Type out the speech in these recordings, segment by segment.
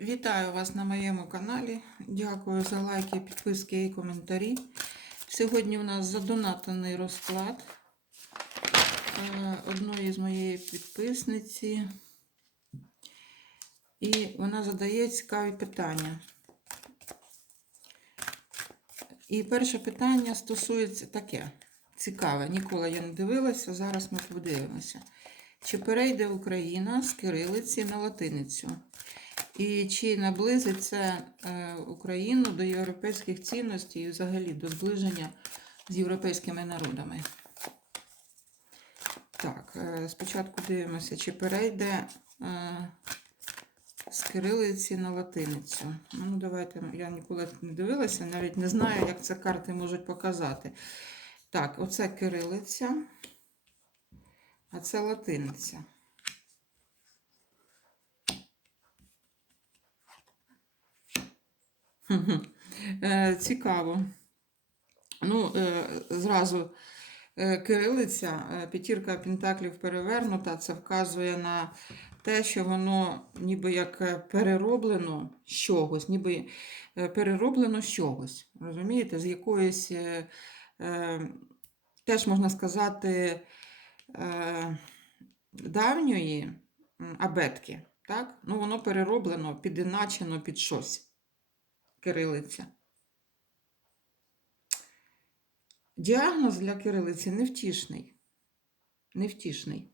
Вітаю вас на моєму каналі. Дякую за лайки, підписки і коментарі. Сьогодні у нас задонатений розклад е, одної з моєї підписниці. І вона задає цікаві питання. І перше питання стосується таке. Цікаве. Ніколи я не дивилася, зараз ми подивимося. Чи перейде Україна з кирилиці на латиницю? І чи наблизить це е, Україну до європейських цінностей і взагалі до зближення з європейськими народами? Так, е, спочатку дивимося, чи перейде е, з кирилиці на латиницю. Ну, давайте, я ніколи не дивилася, навіть не знаю, як це карти можуть показати. Так, оце кирилиця, а це латиниця. Мгм. Е, Цікаво. Ну, е, зразу е, кирилиця, е, п'ятірка пентаклів перевернута, це вказує на те, що воно ніби як е, перероблено з чогось, ніби е, перероблено з чогось. Розумієте, з якоїсь, е, е, теж можна сказати, е, давньої абетки. Так? Ну, воно перероблено, підіначено під щось кирилиця. Діагноз для кирилиці невтішний. Невтішний.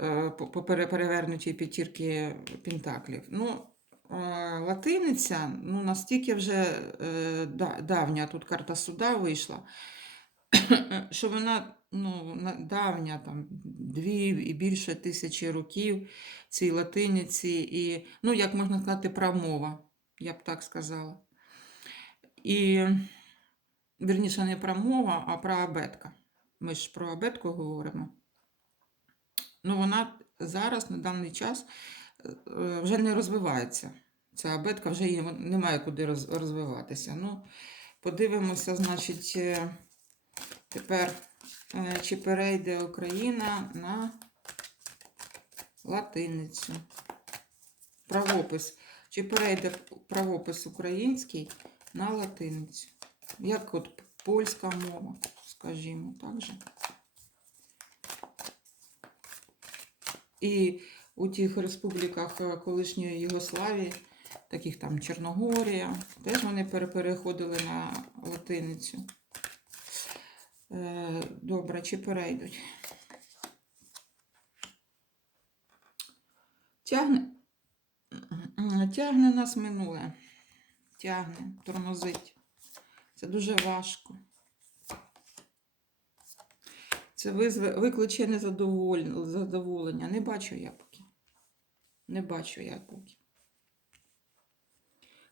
Е, По перевернутій п'ятірки пентаклів. Ну, е, латиниця, ну, настільки вже е, давня, тут карта суда вийшла, що вона ну, давня, там, дві і більше тисячі років цій латиниці, і, ну, як можна сказати, прамова я б так сказала. І, вірніше, не про мова, а про абетка. Ми ж про абетку говоримо. Ну, вона зараз, на даний час, е, вже не розвивається. Ця абетка вже її немає куди розвиватися. Ну, подивимося, значить, е, тепер, е, чи перейде Україна на латиницю. Правопис. Чи перейде правопис український на латиницю? Як от польська мова, скажімо, так же. І у тих республіках е, колишньої Югославії, таких там Чорногорія, теж вони переходили на латиницю. Е, Добре, чи перейдуть? Тягне. Тягне нас минуле. Тягне, тормозить. Це дуже важко. Це викличе незадоволення. Не бачу я поки. Не бачу я поки.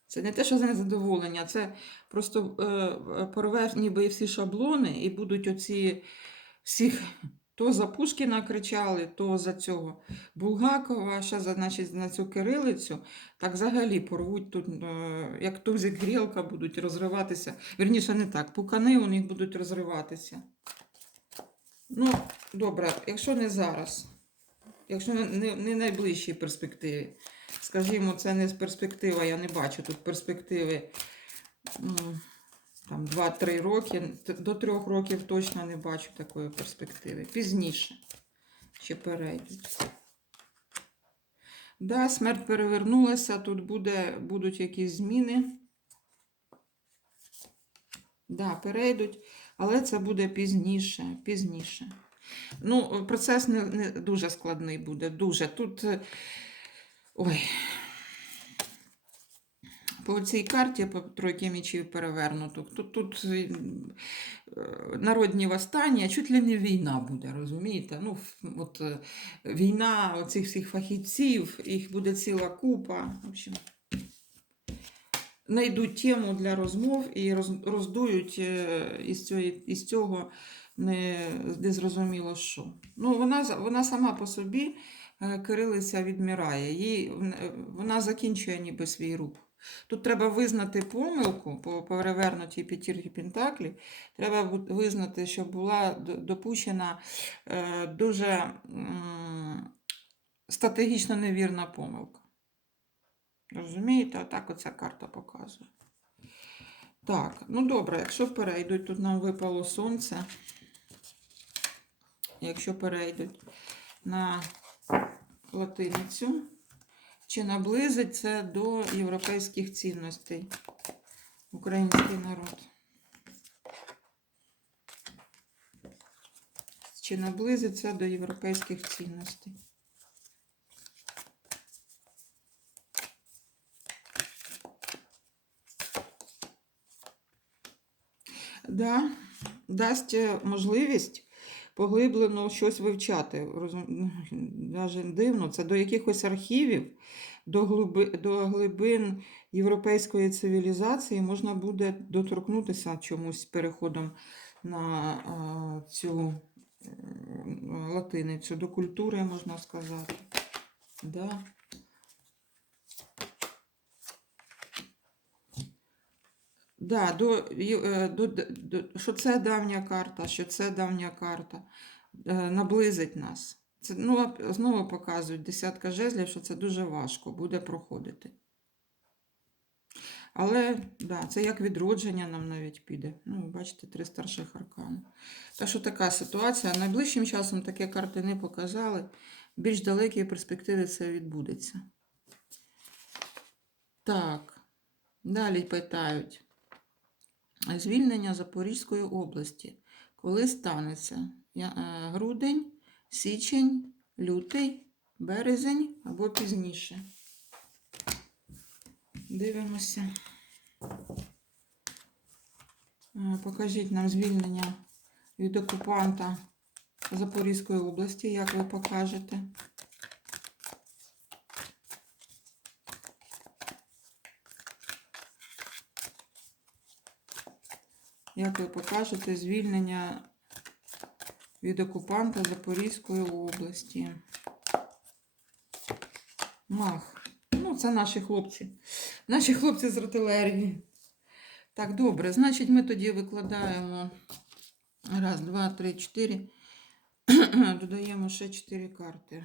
Це не те, що за незадоволення, це просто е, порве ніби всі шаблони, і будуть оці всіх то за Пушкіна кричали, то за цього Булгакова, ще значить, на цю кирилицю, так взагалі порвуть тут, е, як тузик грілка, будуть розриватися. Вірніше, не так, пукани у них будуть розриватися. Ну, добре, якщо не зараз, якщо не, не, найближчій перспективі, скажімо, це не перспектива, я не бачу тут перспективи там 2-3 роки, до 3 років точно не бачу такої перспективи. Пізніше ще перейдуть. Да, смерть перевернулася, тут буде, будуть якісь зміни. Да, перейдуть, але це буде пізніше, пізніше. Ну, процес не, не дуже складний буде, дуже. Тут, е, ой, по цій карті, по тройки мічів перевернуто, тут, тут е, народні восстання, чуть ли не війна буде, розумієте? Ну, от е, війна оцих всіх фахівців, їх буде ціла купа. В общем, знайдуть тему для розмов і роздують е, із, цього, із цього не, не зрозуміло що. Ну, вона, вона сама по собі, кирилиця відмирає, їй, вона закінчує ніби свій рух. Тут треба визнати помилку по перевернутій п'ятірки Пентаклів. Треба визнати, що була допущена е, дуже стратегічно невірна помилка. Розумієте, отак оця карта показує. Так, ну добре, якщо перейдуть, тут нам випало сонце. Якщо перейдуть на латиницю, чи наблизить це до європейських цінностей український народ? Чи наблизить це до європейських цінностей? Да, дасть е, можливість поглиблено щось вивчати. Розум... Даже дивно, це до якихось архівів, до, глиби... до глибин європейської цивілізації можна буде доторкнутися чомусь переходом на цю латиницю, до культури, можна сказати. Да. Да, до, е, до, до, що це давня карта, що це давня карта. Е, Наблизить нас. Це ну, знову показують десятка жезлів, що це дуже важко буде проходити. Але да, це як відродження нам навіть піде. Ну, бачите, три старших аркани. Так що така ситуація. Найближчим часом такі карти не показали. Більш далекій перспективі це відбудеться. Так, далі питають. Звільнення Запорізької області. Коли станеться? Е, Грудень, січень, лютий, березень або пізніше. Дивимося. Е, Покажіть нам звільнення від окупанта Запорізької області, як ви покажете. Як ви покажете звільнення від окупанта Запорізької області? Мах. Ну, це наші хлопці. Наші хлопці з артилерії. Так, добре. Значить, ми тоді викладаємо раз, два, три, чотири. Додаємо ще чотири карти.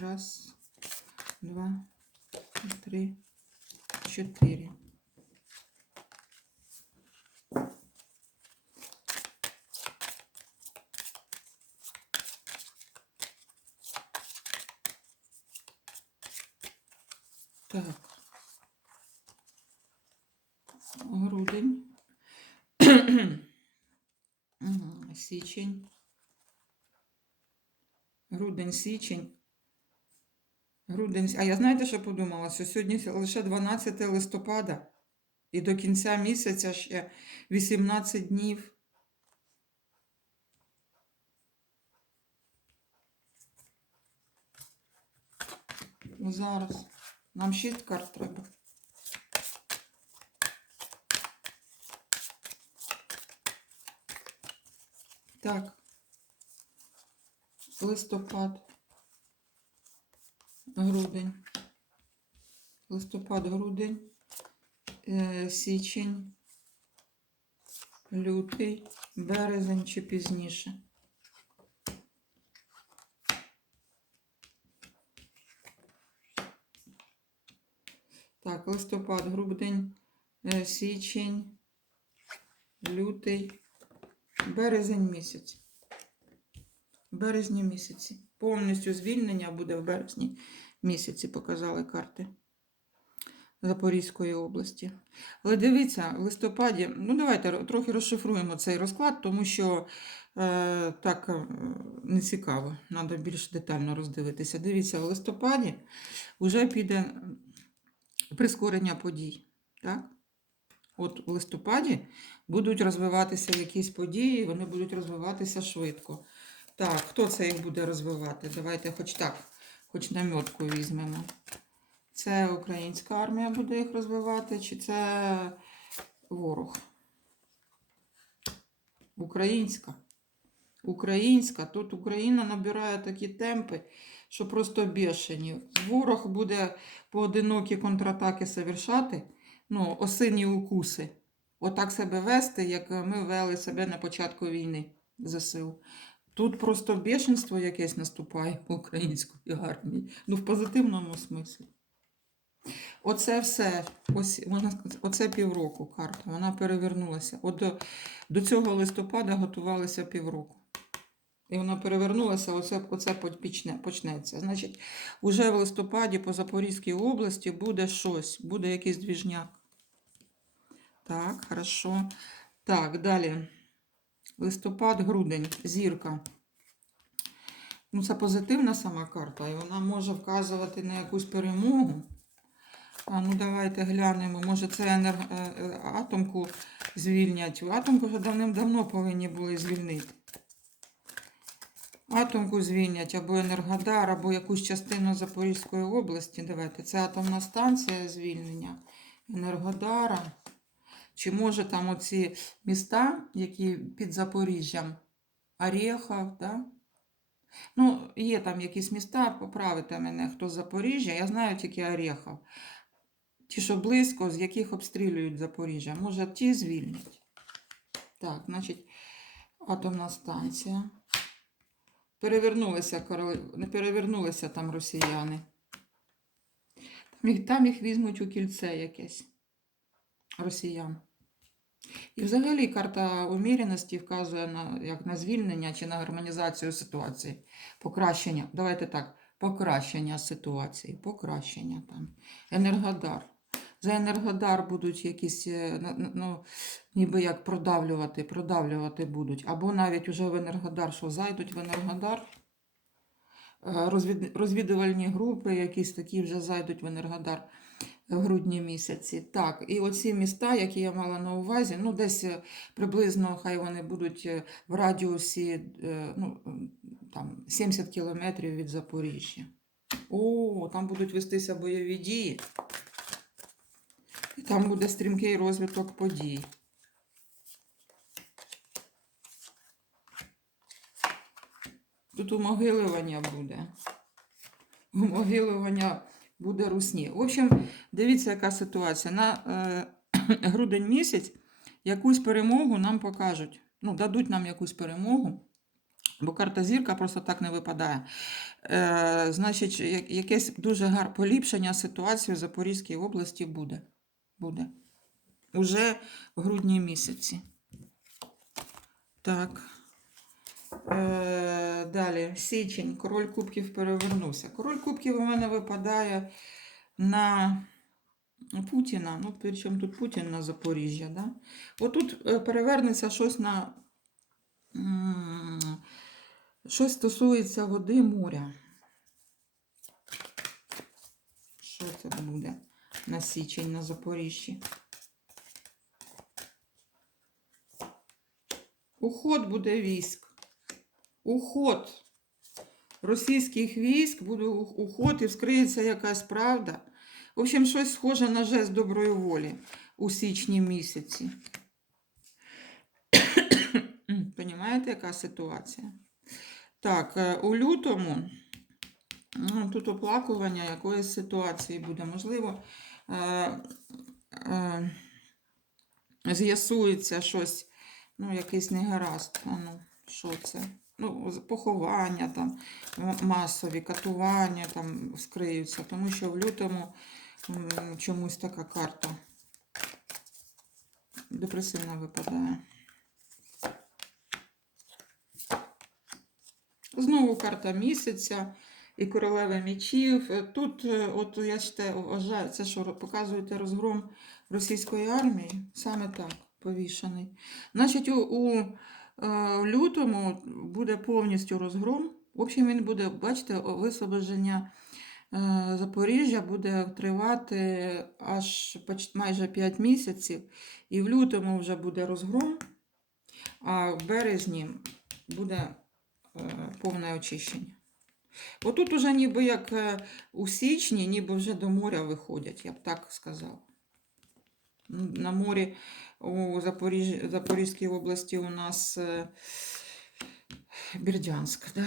Раз, два, три, чотири. Так. Грудень. Січень. Грудень, січень. Грудень. А я знаєте, що подумала? Що сьогодні лише 12 листопада. І до кінця місяця ще 18 днів. Зараз. Нам 6 карт треба. Так. Листопад. Грудень. Листопад, грудень. Е, січень. Лютий. Березень чи пізніше. Так, листопад, грудень, е, січень, лютий, березень місяць. Березні місяці. Повністю звільнення буде в березні місяці, показали карти Запорізької області. Але дивіться, в листопаді, ну давайте трохи розшифруємо цей розклад, тому що е, так е, не цікаво, треба більш детально роздивитися. Дивіться, в листопаді вже піде прискорення подій. Так? От у листопаді будуть розвиватися якісь події, вони будуть розвиватися швидко. Так, хто це їх буде розвивати? Давайте хоч так, хоч намітку візьмемо. Це українська армія буде їх розвивати, чи це ворог? Українська. Українська. Тут Україна набирає такі темпи, що просто бешені. Ворог буде поодинокі контратаки совершати, ну, осинні укуси. Отак себе вести, як ми вели себе на початку війни ЗСУ. Тут просто бешенство якесь наступає в української армії. Ну, в позитивному смислі. Оце все, ось сказати, оце півроку карта. Вона перевернулася. От до, до цього листопада готувалися півроку. І вона перевернулася, оце, оце почне, почнеться. Значить, уже в листопаді по Запорізькій області буде щось, буде якийсь двіжняк. Так, хорошо. Так, далі. Листопад, грудень, зірка. Ну, це позитивна сама карта, і вона може вказувати на якусь перемогу. А ну давайте глянемо. Може це енерг... е, е, атомку звільнять. Атомку вже давним-давно повинні були звільнити. Атомку звільнять або Енергодар, або якусь частину Запорізької області. Давайте. Це атомна станція звільнення Енергодара. Чи може там оці міста, які під Запоріжжям, Орєхов, да? Ну, є там якісь міста, поправите мене, хто з Запоріжжя. Я знаю тільки Орєхов. Ті, що близько, з яких обстрілюють Запоріжжя. Може, ті звільнять. Так, значить, атомна станція. Перевернулися не перевернулися там росіяни. Там їх, там їх візьмуть у кільце якесь росіян. І взагалі карта уміряності вказує на, як на звільнення чи на гармонізацію ситуації. Покращення. Давайте так, покращення ситуації, покращення там. Енергодар. За Енергодар будуть якісь, е, ну, ніби як продавлювати, продавлювати будуть. Або навіть уже в Енергодар, що зайдуть в Енергодар. Е, Розвідувальні групи, якісь такі вже зайдуть в Енергодар в грудні місяці. Так, і оці міста, які я мала на увазі, ну десь е, приблизно хай вони будуть в радіусі ну, там, 70 кілометрів від Запоріжжя. О, там будуть вестися бойові дії. Там буде стрімкий розвиток подій. Тут умогилювання буде. Умогилювання буде русні. В общем, дивіться, яка ситуація. На е, грудень місяць якусь перемогу нам покажуть. Ну, дадуть нам якусь перемогу. Бо карта зірка просто так не випадає. Е, значить, якесь дуже гарне поліпшення ситуації в Запорізькій області буде. Буде. Уже в грудні місяці. Так. Е, далі, січень, король кубків перевернувся. Король кубків у мене випадає на Путіна. Ну, причому тут Путін на Запоріжжя. Да? Отут е, перевернеться щось на. Щось стосується води моря. Що це буде на січень на Запоріжжі? Уход буде військ. Уход російських військ, буде уход і вскриється якась правда. В общем, щось схоже на жест доброї волі у січні місяці. Понімаєте, яка ситуація? Так, е, у лютому ну, тут оплакування якоїсь ситуації буде. Можливо, з'ясується щось, ну, якийсь негаразд. Ну, що це? Ну, поховання, там, масові катування там вскриються, тому що в лютому чомусь така карта депресивна випадає. Знову карта місяця і королева мечів. Е, Тут, е, от я считаю, вважаю, це що показуєте розгром російської армії, саме так, повішаний. Значить, у, у е, лютому буде повністю розгром. В общем, він буде, бачите, е, Запоріжжя буде тривати аж майже 5 місяців. І в лютому вже буде розгром, а в березні буде повне очищення. Отут уже ніби як е, у січні, ніби вже до моря виходять, я б так сказала. На морі у Запоріж... Запорізькій області у нас е, Бердянськ, да?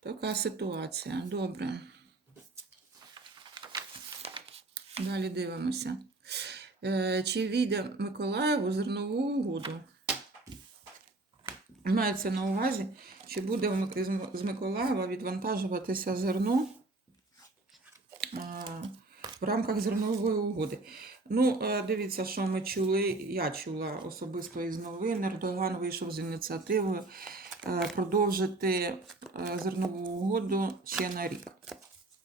Така ситуація. Добре. Далі дивимося. Е, Чи війде Миколаєву зернову угоду? Мається на увазі, Чи буде з Миколаєва відвантажуватися зерно в рамках зернової угоди? Ну, е, дивіться, що ми чули. Я чула особисто із новин. Ердоган вийшов з ініціативою е, продовжити е, зернову угоду ще на рік.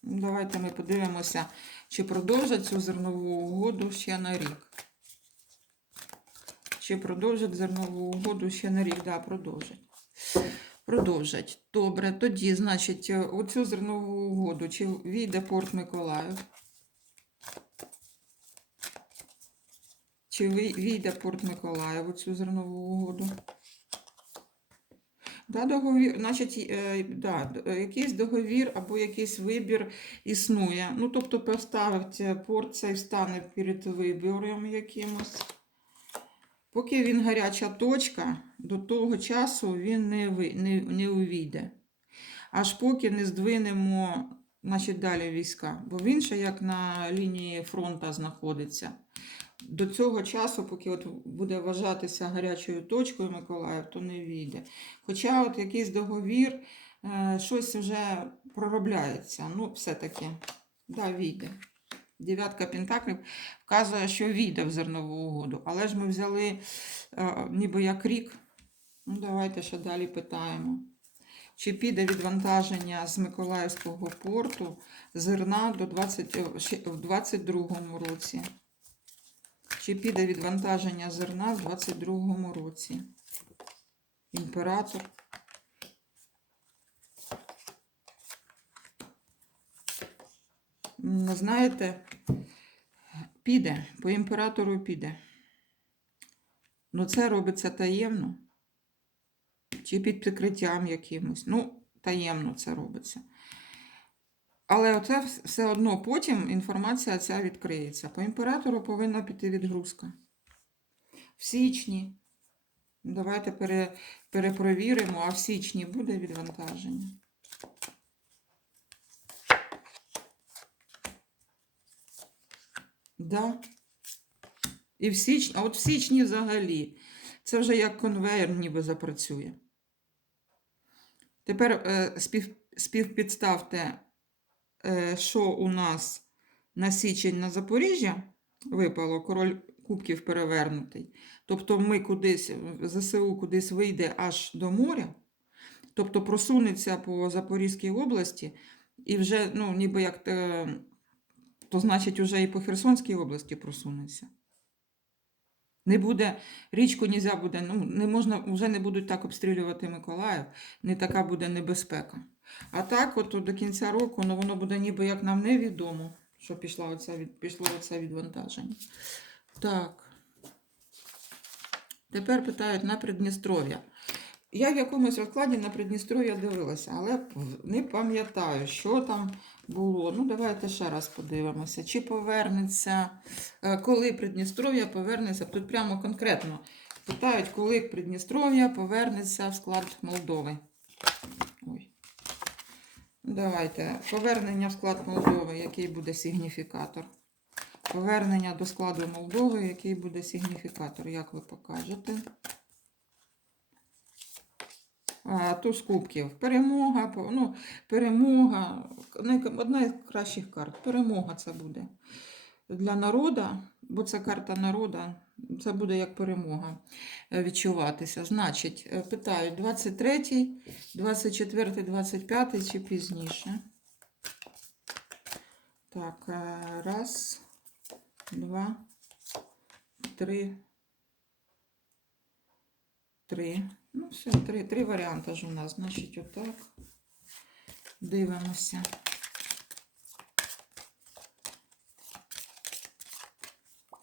Давайте ми подивимося, чи продовжать цю зернову угоду ще на рік. Чи продовжать зернову угоду ще на рік? Да, продовжать. Продовжать. Добре, тоді, значить, е, оцю зернову угоду, чи війде Порт Миколаїв? Чи війде Порт Миколаїв у цю зернову угоду? Да, договір, значить, е, да, е, якийсь договір або якийсь вибір існує. Ну, тобто поставить порт цей стане перед вибором якимось. Поки він гаряча точка, до того часу він не, не, не увійде. Аж поки не здвинемо значить, далі війська. Бо він ще як на лінії фронту знаходиться. До цього часу, поки от буде вважатися гарячою точкою Миколаїв, то не війде. Хоча от якийсь договір, е, щось вже проробляється. Ну, все-таки, да, війде. Дев'ятка Пентаклів вказує, що війде в зернову угоду. Але ж ми взяли е, ніби як рік. Ну, давайте ще далі питаємо. Чи піде відвантаження з Миколаївського порту зерна до 20, е, в 22 році? Чи піде відвантаження зерна в 22 році? Імператор. Знаєте, піде, по імператору піде. Ну, це робиться таємно. Чи під прикриттям якимось. Ну, таємно це робиться. Але оце все одно потім інформація ця відкриється. По імператору повинна піти відгрузка. В січні. Давайте пере, перепровіримо, а в січні буде відвантаження. Да. І в січні, а от в січні взагалі. Це вже як конвейер ніби запрацює. Тепер е, спів, співпідставте, е, що у нас на січень на Запоріжжя випало, король кубків перевернутий. Тобто ми кудись, ЗСУ кудись вийде аж до моря, тобто просунеться по Запорізькій області, і вже, ну, ніби як, те, то значить, вже і по Херсонській області просунеться. Не буде, річку нельзя буде, ну, не можна, вже не будуть так обстрілювати Миколаїв, не така буде небезпека. А так, от до кінця року, ну, воно буде ніби як нам невідомо, що пішло оце, від, пішло оце відвантаження. Так. Тепер питають на Придністров'я. Я в якомусь розкладі на Придністров'я дивилася, але не пам'ятаю, що там було. Ну, давайте ще раз подивимося. Чи повернеться, е, коли Придністров'я повернеться, тут прямо конкретно питають, коли Придністров'я повернеться в склад Молдови. Ой. Давайте. Повернення в склад Молдови, який буде сигніфікатор. Повернення до складу Молдови, який буде сигніфікатор, як ви покажете. Туз кубків. Перемога, ну, перемога. Одна із кращих карт. Перемога це буде для народу, бо це карта народу, це буде як перемога е, відчуватися. Значить, питають 23, 24, 25 чи пізніше. Так, е, раз, два, три. Три. Ну, все, три, три варіанти ж у нас. Значить, отак. Дивимося.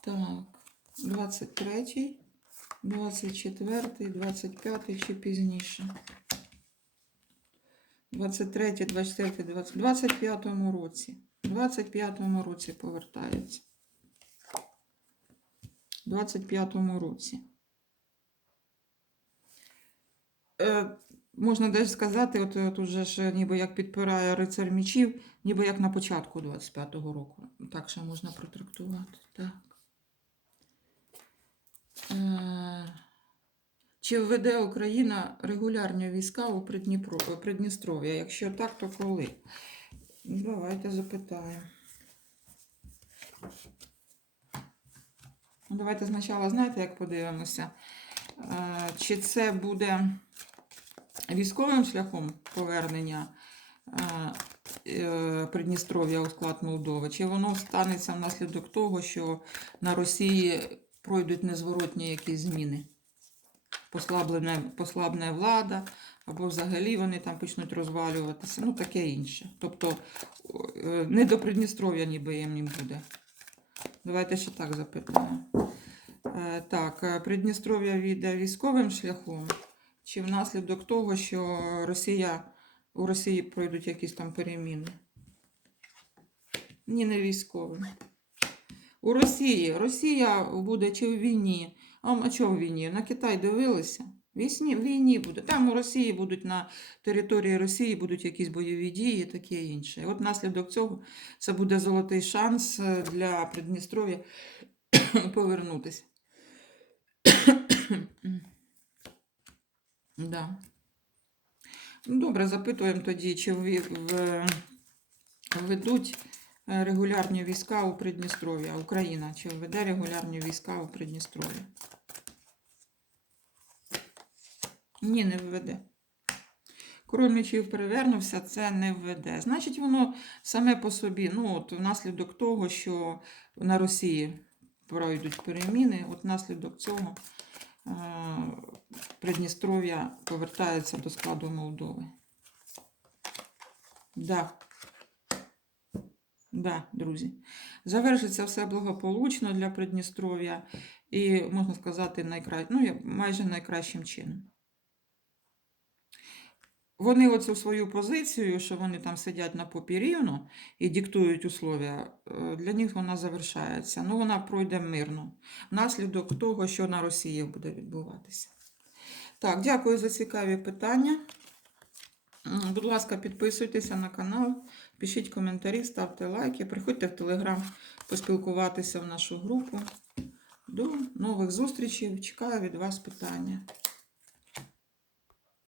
Так, 23, 24, 25 чи пізніше. 23, 24, 20, 25 році. 25-му році повертається. 25-му році. Е, можна десь сказати, от, от уже ж ніби як підпирає рицар мічів, ніби як на початку 25-го року. Так ще можна протрактувати. Так. Е, Чи введе Україна регулярні війська у Придніпро- Придністров'я? Якщо так, то коли? Давайте запитаємо. Давайте спочатку, знаєте, як подивимося, Е, чи це буде військовим шляхом повернення е, е, Придністров'я у склад Молдови, чи воно станеться внаслідок того, що на Росії пройдуть незворотні якісь зміни? Послаблена, влада, або взагалі вони там почнуть розвалюватися, ну таке інше. Тобто е, не до Придністров'я ніби їм не буде. Давайте ще так запитаємо. Так, Придністров'я війде військовим шляхом, чи внаслідок того, що Росія, у Росії пройдуть якісь там переміни? Ні, не військовим. У Росії. Росія буде чи в війні. А чого в війні? На Китай дивилися? Вісні, війні буде. Там у Росії будуть на території Росії будуть якісь бойові дії, таке інше. От наслідок цього це буде золотий шанс для Придністров'я повернутися. Да. Ну, Добре, запитуємо тоді, чи в, в, ведуть е, регулярні війська у Придністров'я, Україна, чи веде регулярні війська у Придністров'я? Ні, не введе. Король мечів перевернувся, це не введе. Значить, воно саме по собі, ну, от внаслідок того, що на Росії пройдуть переміни, от внаслідок цього е, Придністров'я повертається до складу Молдови. Да. Да, друзі. Завершиться все благополучно для Придністров'я і, можна сказати, найкра... ну, майже найкращим чином. Вони оцю свою позицію, що вони там сидять на попі рівно і диктують условия, е, для них вона завершається. Ну, вона пройде мирно, внаслідок того, що на Росії буде відбуватися. Так, дякую за цікаві питання. Будь ласка, підписуйтеся на канал, пишіть коментарі, ставте лайки, приходьте в Телеграм поспілкуватися в нашу групу. До нових зустрічей. Чекаю від вас питання.